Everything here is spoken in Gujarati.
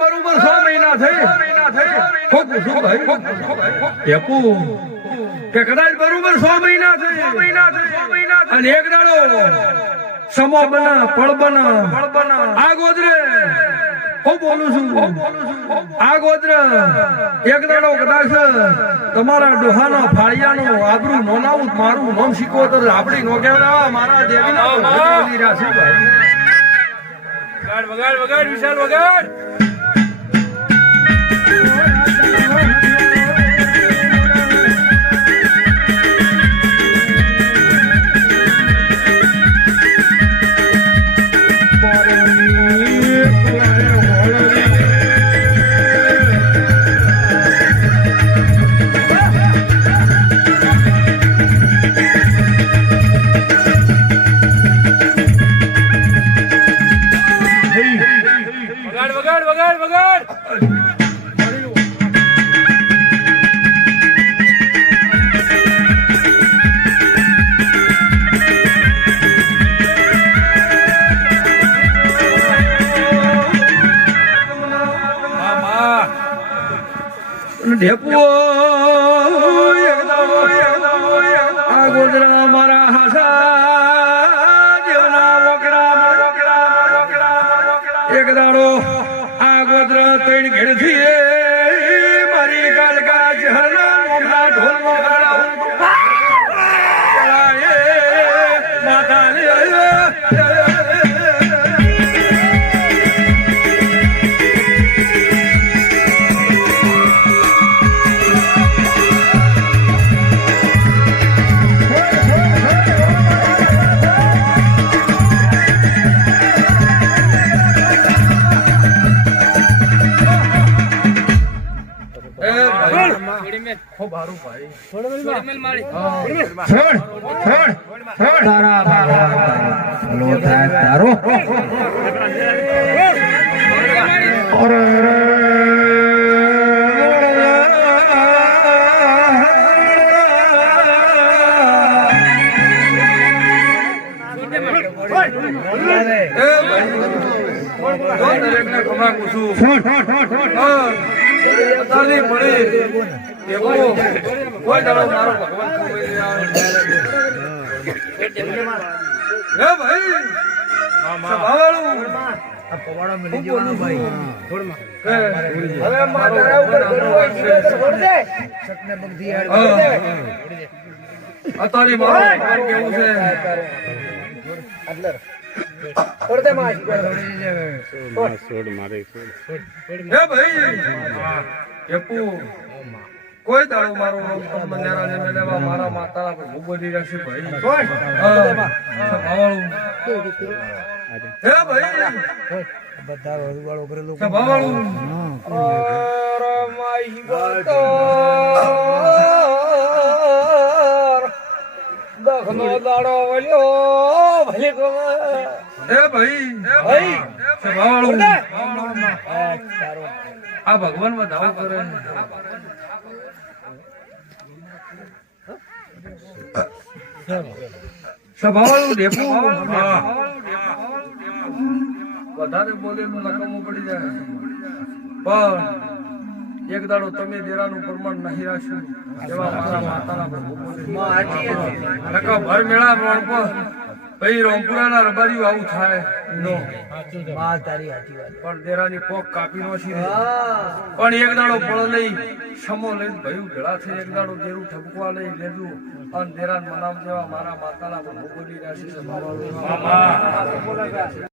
બરોબર સો મહિના થઈ. ખૂબ શું ભાઈ? ટેપુ. કે કદાચ બરોબર સો મહિના થઈ. અને એક દાડો સમો બના પળ બના આ ગોદરે હું બોલું છું. આ ગોત્ર એક દાડો કદાચ તમારા ડોહાના ફાળિયાનો આબરું નોનાવું મારું નોમ શીખવો તો આપણી નો કહેવાય. મારા ભગવતી ભાઈ. વગાડ વગાડ વગાડ વિશાલ વગાડ. ઢેપુઓ આ ગોદરા મારા હાસા જેવના વકડા એક દાડો આ ગોદરા તૈણ ઘેરથી તારા બાબા લો થાય તારો અરે રે કોઈ દાડો મારો ભગવાન હે ભાઈ? સભાવાળું. હે, હવે મારો ભગવાન હા. અત્યારે મારો ભગવાન કેવું છે હે ભાઈ ટેપુ કોઈ દાડો મારો મારા માતા ભાઈ સભાવાળું હે ભાઈ સભાવાળું હે ભાઈ ભાઈ સભાવાળું આ ભગવાન કરે. ડેપો. વધારે બોલેલું નકામું પડી જાય. પણ એક દાડો તમે દેરાનું પ્રમાણ નહીં રાખશો એવા મારા માતાના પ્રભુ બોલે રકમ ભર મેળા રોડ પર પછી રોમપુરાના રબારીઓ આવું થાય નો. પણ દેરાની પોક કાપી નો છે. પણ એક દાડો પળ લઈ સમો લઈને ભયું ભેળા થઈ એક દાડો દેરું ઠપકવા લઈ લેજું. અને દેરાન મનામ જેવા મારા માતાના બોલી રહ્યા છે.